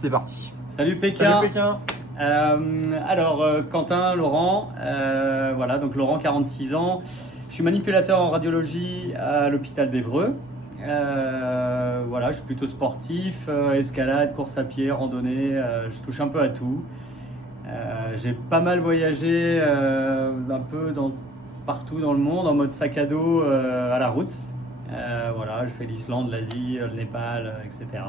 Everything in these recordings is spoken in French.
C'est parti. Salut Pékin. Salut Pékin. Quentin, Laurent, voilà, donc Laurent, 46 ans. Je suis manipulateur en radiologie à l'hôpital d'Évreux. Voilà, je suis plutôt sportif, escalade, course à pied, randonnée, je touche un peu à tout. J'ai pas mal voyagé un peu partout dans le monde en mode sac à dos à la route. Voilà, je fais l'Islande, l'Asie, le Népal, etc.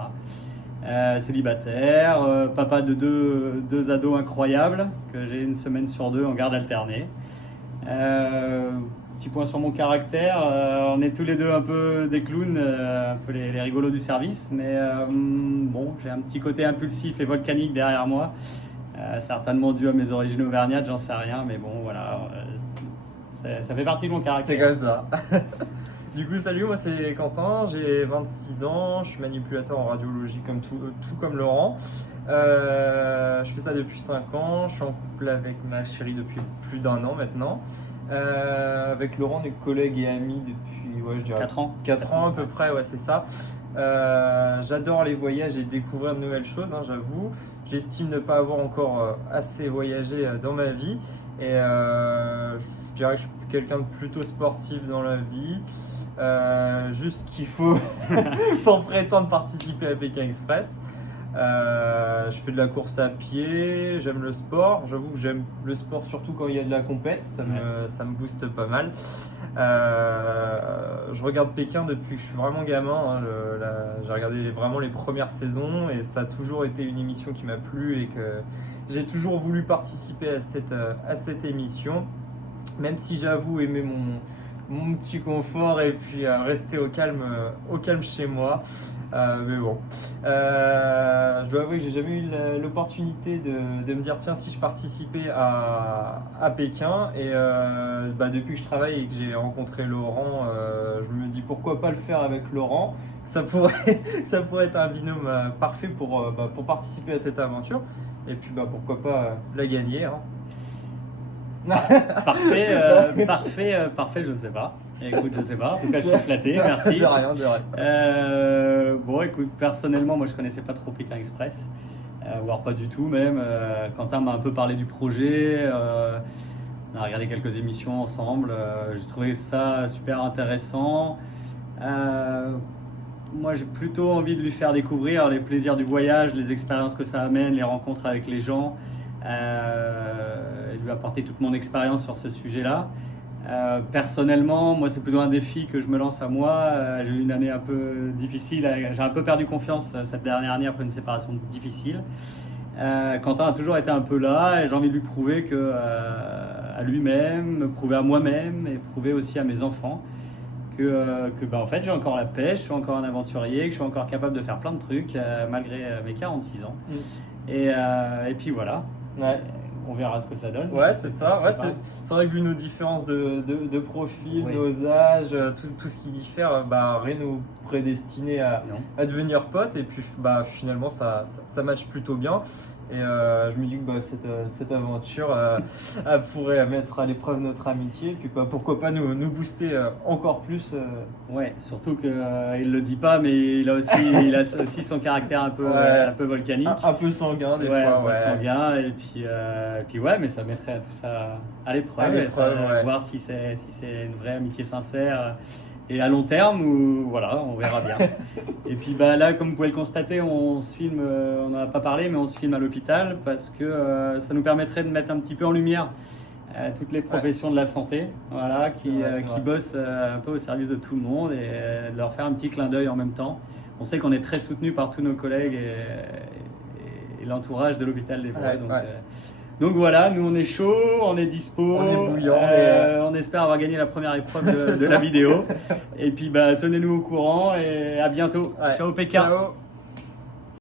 Célibataire, papa de deux ados incroyables que j'ai une semaine sur deux en garde alternée. Petit point sur mon caractère, on est tous les deux un peu des clowns, un peu les rigolos du service, mais bon, j'ai un petit côté impulsif et volcanique derrière moi, certainement dû à mes origines auvergnates, j'en sais rien, mais bon voilà, ça fait partie de mon caractère. C'est comme ça. Du coup, salut, moi c'est Quentin, j'ai 26 ans, je suis manipulateur en radiologie comme tout comme Laurent. Je fais ça depuis 5 ans, je suis en couple avec ma chérie depuis plus d'1 an maintenant. Avec Laurent, on est collègues et amis depuis, je dirais 4 ans. 4 ans à peu près, ouais, c'est ça. J'adore les voyages et découvrir de nouvelles choses, hein, j'avoue. J'estime ne pas avoir encore assez voyagé dans ma vie. Et je dirais que je suis quelqu'un de plutôt sportif dans la vie. Juste qu'il faut pour prétendre participer à Pékin Express. Je fais de la course à pied, j'aime le sport. J'avoue que j'aime le sport surtout quand il y a de la compète, ça me booste pas mal. Je regarde Pékin depuis que je suis vraiment gamin, hein, j'ai regardé vraiment les premières saisons et ça a toujours été une émission qui m'a plu et que j'ai toujours voulu participer à cette émission, même si j'avoue aimer mon petit confort et puis rester au calme chez moi. Mais bon, je dois avouer que j'ai jamais eu l'opportunité de me dire tiens, si je participais à Pékin. Et depuis que je travaille et que j'ai rencontré Laurent, je me dis pourquoi pas le faire avec Laurent. Ça pourrait être un binôme parfait pour participer à cette aventure. Et puis pourquoi pas la gagner, hein. Parfait, je sais pas. Écoute, je sais pas. En tout cas, je suis flatté, merci. De rien. Bon, écoute, personnellement, moi, je connaissais pas trop Pékin Express, voire pas du tout même. Quentin m'a un peu parlé du projet. On a regardé quelques émissions ensemble. J'ai trouvé ça super intéressant. Moi, j'ai plutôt envie de lui faire découvrir les plaisirs du voyage, les expériences que ça amène, les rencontres avec les gens. Et lui apporter toute mon expérience sur ce sujet-là. Personnellement, moi, c'est plutôt un défi que je me lance à moi. J'ai eu une année un peu difficile. J'ai un peu perdu confiance cette dernière année après une séparation difficile. Quentin a toujours été un peu là et j'ai envie de lui prouver à lui-même, me prouver à moi-même et prouver aussi à mes enfants que en fait, j'ai encore la pêche, je suis encore un aventurier, que je suis encore capable de faire plein de trucs malgré mes 46 ans. Et puis voilà. Ouais. On verra ce que ça donne. Ouais, c'est ça. Ouais, c'est vrai que vu nos différences de profil, oui, nos âges, tout ce qui diffère, rien nous prédestinait à devenir potes. Et puis finalement, ça match plutôt bien. Et je me dis que cette aventure elle pourrait mettre à l'épreuve notre amitié. Et puis pourquoi pas nous booster encore plus. Ouais, surtout qu'il ne le dit pas, mais il a aussi son caractère un peu volcanique. Un peu sanguin des fois. Un peu sanguin. Et puis ouais, mais ça mettrait tout ça à l'épreuve. Voir si c'est une vraie amitié sincère. Et à long terme, voilà, on verra bien. Et puis là, comme vous pouvez le constater, on se filme, on n'en a pas parlé, mais on se filme à l'hôpital parce que ça nous permettrait de mettre un petit peu en lumière toutes les professions de la santé, voilà, qui bossent un peu au service de tout le monde et de leur faire un petit clin d'œil en même temps. On sait qu'on est très soutenu par tous nos collègues et l'entourage de l'hôpital d'Évreux. Donc voilà, nous on est chaud, on est dispo, on est bouillant, on espère avoir gagné la première épreuve de la vidéo. Et puis tenez-nous au courant et à bientôt. Ouais. Ciao Pékin. Ciao.